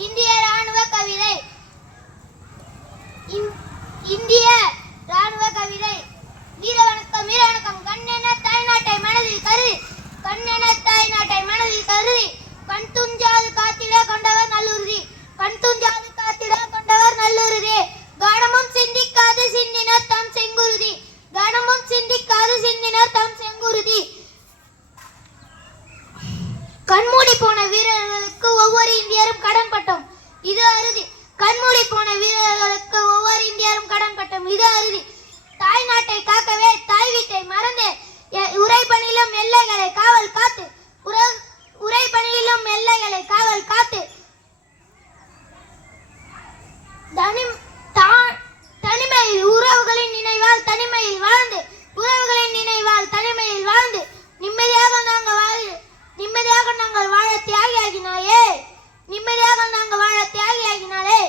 இந்திய ராணுவ கவிதை. இந்திய ராணுவ கவிதை. வீர வணக்கம் வீர வணக்கம். கண்ணென தாய்நாட்டை மனதில் கருதி, கண்ணென தாய்நாட்டை மனதில் கருதி, கண் துஞ்சாது காத்திட கொண்டவர் நல்லுறுதி, கண் துஞ்சாது காத்திட கொண்டவர் நல்லுறுதி. கணமும் சிந்திக்காது சிந்தினர் தம் செங்குருதி, கணமும் சிந்திக்காது சிந்தினர் தம் செங்குருதி. கண்மூடி போன வீரர்களுக்கு ஒவ்வொரு இந்தியரும் கடன்பட்டோம், இது அறுதி. கண்மூடி போன வீரர்களுக்கு ஒவ்வொரு இந்தியரும் கடன்பட்டோம், இது அறுதி. தாய் நாட்டை காக்கவே தாய் வீட்டை மறந்து, உறைபணியிலும் எல்லைகளை காவல் காத்து, உறைபணியிலும் எல்லைகளை காவல் காத்து, தனிமையில் உறவுகளின் நினைவால் தனிமையில் வாழ்ந்து, உறவுகளின் நினைவால் தனிமையில் வாழ்ந்து, நிம்மதியாக நாங்கள் வாழ தியாகியாகினாயே, நிம்மதியாக நாங்கள் வாழ தியாகியாகினாலே.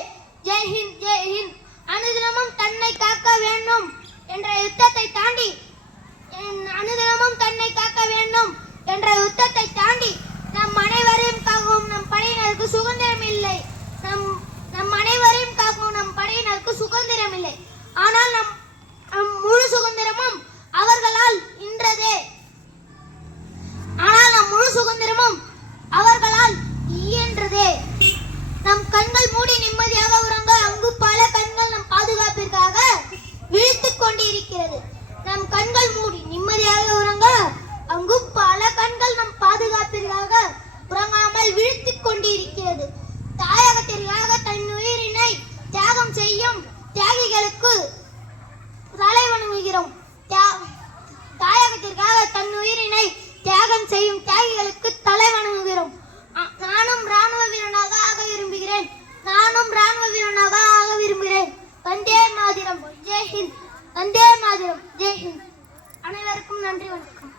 ஜெய்ஹிந்த் ஜெய்ஹிந்த். அனுதினமும் தன்னை காக்க வேண்டும் என்ற யுத்தத்தை தாண்டி, அனுதினமும் தன்னை காக்க வேண்டும் என்ற யுத்தத்தை தாண்டி, நம் அனைவரையும் காக்கும் நம் படையினருக்கு சுதந்திரம் இல்லை, நம் அனைவரையும் காக்கும் நம் படையினருக்கு சுதந்திரம் இல்லை. ஆனால் நம் முழு சுதந்திரமும் அவர்களால் இன்றதே, ஆனால் நம் முழு சுதந்திரமும் அவர்களால் இயன்றதே. நம் கண்கள் மூடி நிம்மதியாக உறங்க அங்கு பல கண்கள் நம் பாதுகாப்பிற்காக விழித்துக் கொண்டிருக்கிறது. நம் கண்கள் மூடி நிம்மதியாக உறங்க அங்கு பல கண்கள் நம் பாதுகாப்பிற்காக உறங்காமல் விழித்துக் கொண்டிருக்கிறது. தாயகத்திற்காக தன் உயிரினை தியாகம் செய்யும் தியாகிகளுக்கு தலை வணங்குகிறோம். தாயகத்திற்காக தன் உயிரினை தியாகம் செய்யும் தியாகிகளுக்கு தலை வணங்குகிறோம். நானும் ராணுவ வீரனாக ஆக விரும்புகிறேன், நானும் ராணுவ வீரனாக ஆக விரும்புகிறேன். வந்தே மாதிரம். ஜெய்ஹிந்த். வந்தே மாதிரம். ஜெய்ஹிந்த். அனைவருக்கும் நன்றி, வணக்கம்.